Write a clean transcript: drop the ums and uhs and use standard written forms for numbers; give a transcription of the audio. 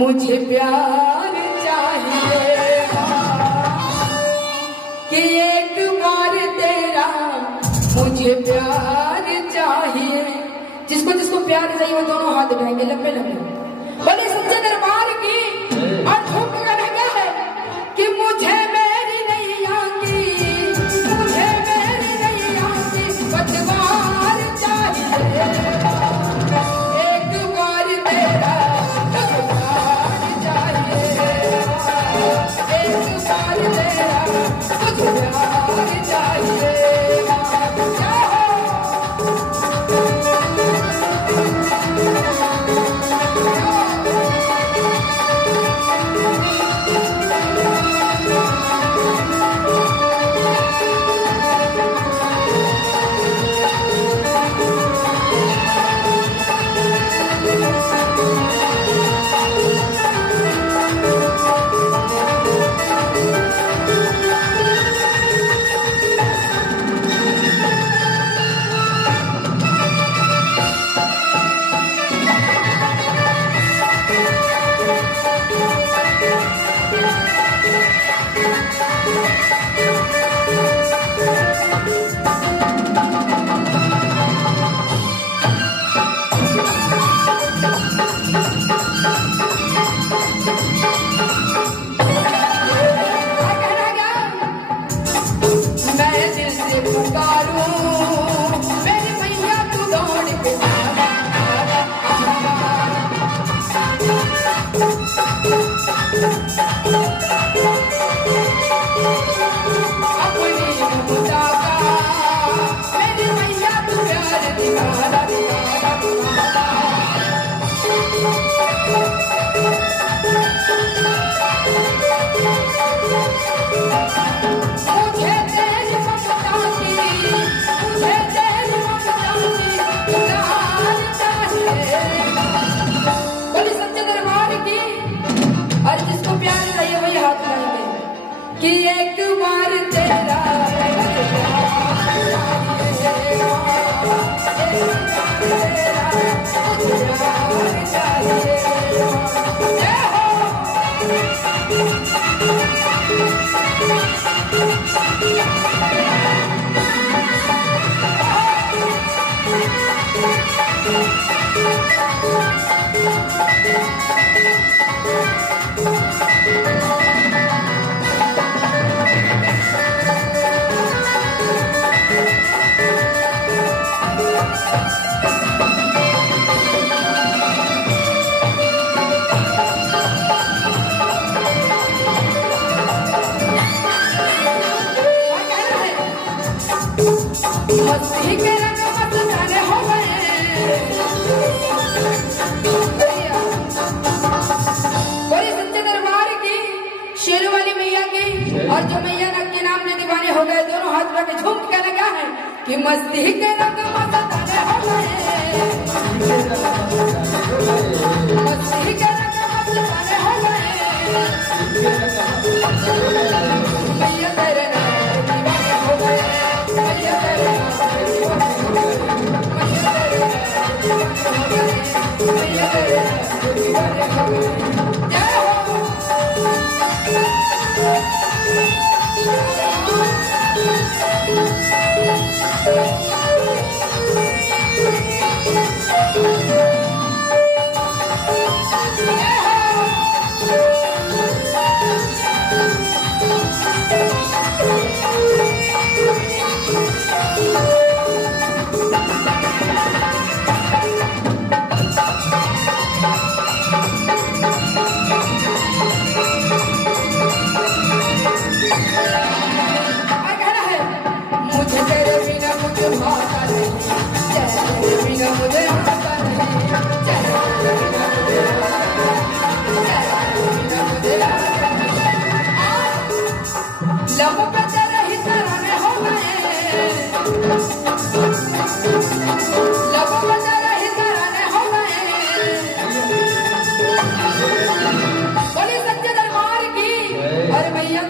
मुझे प्यार चाहिए कि एक बार तेरा मुझे प्यार चाहिए। जिसको जिसको प्यार चाहिए वो दोनों हाथ उठाएंगे लंबे लंबे, बोले सच्चे दरबार की और ठोक कर है कि मुझे मेरी नैया की, मुझे मेरी नैया की पतवार चाहिए। एक बार तेरा मुझे प्यार चाहिए, एक बार तेरा मुझे प्यार चाहिए। कि एक बार तेरा मस्ती के रंग मस्ताने हो गए। बोले सच्चे दरबार की, शेरों वाली मैया की और जो मैया के नाम में दीवाने हो गए, दोनों हाथ में झूम के लगा है कि मस्ती के रंग मस्ताने हो गए, मस्ती के रंग मस्ताने हो गए। मैया तेरे नाम दीवाने हो गए, मैया तेरे मैया